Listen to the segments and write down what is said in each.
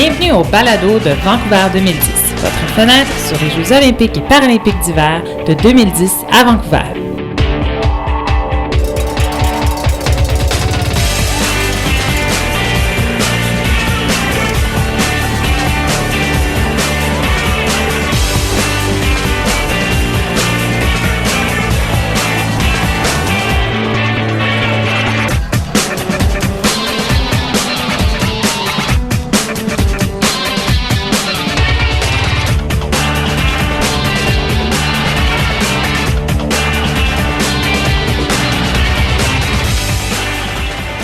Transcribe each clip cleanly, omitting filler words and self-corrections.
Bienvenue au balado de Vancouver 2010, votre fenêtre sur les Jeux olympiques et paralympiques d'hiver de 2010 à Vancouver.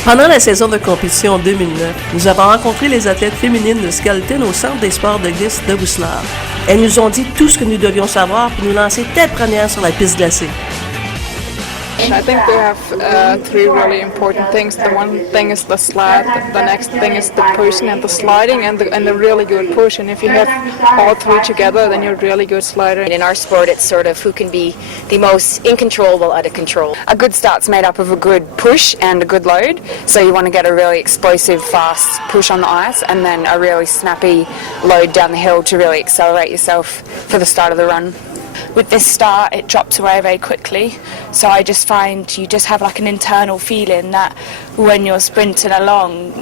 Pendant la saison de compétition en 2009, nous avons rencontré les athlètes féminines de skeleton au Centre des sports de glisse de Whistler. Elles nous ont dit tout ce que nous devions savoir pour nous lancer tête première sur la piste glacée. I think we have three really important things. The one thing is the slide, the next thing is the pushing and the sliding and the really good push. And if you have all three together, then you're a really good slider. In our sport, it's sort of who can be the most in control while out of control. A good start's made up of a good push and a good load. So you want to get a really explosive, fast push on the ice and then a really snappy load down the hill to really accelerate yourself for the start of the run. With this start, it drops away very quickly, so I just find you just have like an internal feeling that when you're sprinting along,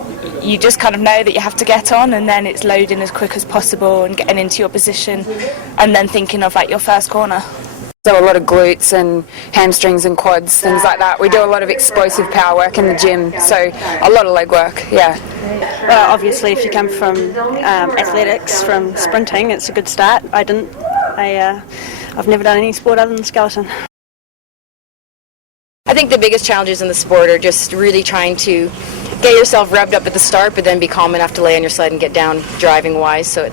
you just kind of know that you have to get on, and then it's loading as quick as possible and getting into your position and then thinking of like your first corner. So a lot of glutes and hamstrings and quads, things like that. We do a lot of explosive power work in the gym, so a lot of leg work, yeah. Well, obviously if you come from athletics, from sprinting, it's a good start. I didn't. I've never done any sport other than skeleton. I think the biggest challenges in the sport are just really trying to get yourself revved up at the start, but then be calm enough to lay on your sled and get down driving-wise. So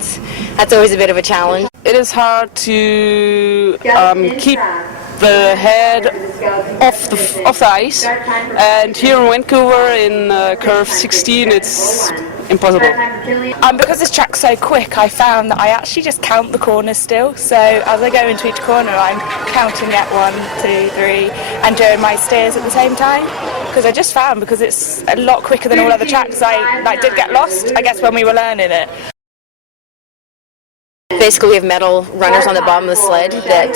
that's always a bit of a challenge. It is hard to keep the head off the ice, and here in Vancouver in curve 16 it's impossible. Because this track's so quick, I found that I actually just count the corners still. So as I go into each corner, I'm counting at 1, 2, 3, and doing my steers at the same time. Because I just found, because it's a lot quicker than all other tracks, I did get lost, I guess, when we were learning it. Basically, we have metal runners on the bottom of the sled that,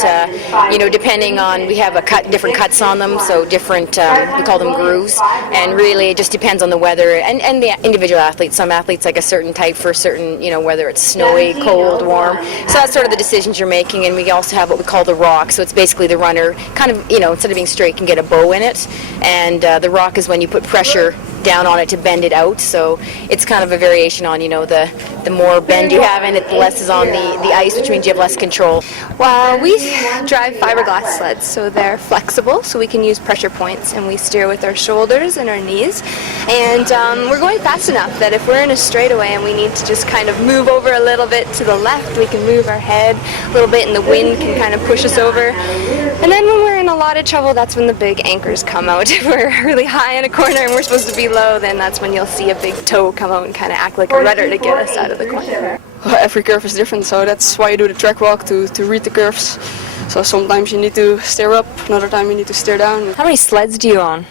depending on, we have different cuts on them, so different, we call them grooves, and really it just depends on the weather and the individual athletes. Some athletes like a certain type for certain, whether it's snowy, cold, warm. So that's sort of the decisions you're making, and we also have what we call the rock, so it's basically the runner kind of, instead of being straight, can get a bow in it, and the rock is when you put pressure down on it to bend it out, so it's kind of a variation on, the more bend you have in it, the less is on the ice, which means you have less control. Well, we drive fiberglass sleds, so they're flexible, so we can use pressure points, and we steer with our shoulders and our knees, and we're going fast enough that if we're in a straightaway and we need to just kind of move over a little bit to the left, we can move our head a little bit and the wind can kind of push us over. And then when we're in a lot of trouble, that's when the big anchors come out. If we're really high in a corner and we're supposed to be low, then that's when you'll see a big toe come out and kind of act like a rudder to get us out of the corner. Every curve is different, so that's why you do the track walk, to read the curves. So sometimes you need to steer up, another time you need to steer down. How many sleds do you own?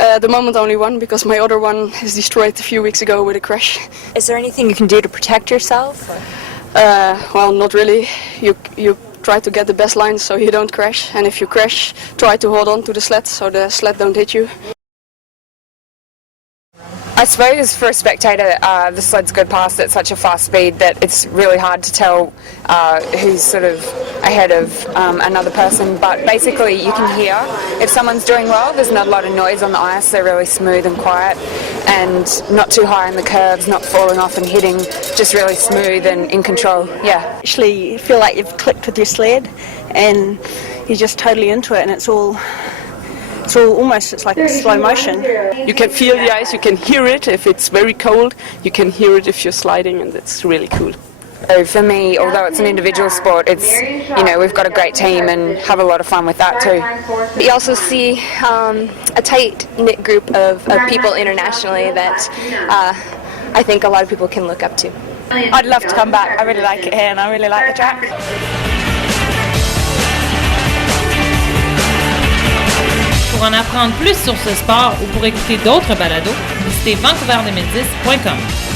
At the moment only one, because my other one is destroyed a few weeks ago with a crash. Is there anything you can do to protect yourself? Well, not really. You try to get the best lines so you don't crash, and if you crash, try to hold on to the sled so the sled don't hit you. I suppose for a spectator, the sled's go past at such a fast speed that it's really hard to tell who's sort of ahead of another person. But basically, you can hear if someone's doing well. There's not a lot of noise on the ice. They're really smooth and quiet, and not too high in the curves, not falling off and hitting. Just really smooth and in control. Yeah. Actually, you feel like you've clicked with your sled, and you're just totally into it, and it's like slow motion. You can feel the ice, you can hear it if it's very cold, you can hear it if you're sliding, and it's really cool. So for me, although it's an individual sport, it's, we've got a great team and have a lot of fun with that too. We also see a tight-knit group of people internationally that I think a lot of people can look up to. I'd love to come back. I really like it here and I really like the track. Pour en apprendre plus sur ce sport ou pour écouter d'autres balados, visitez vancouver2010.com.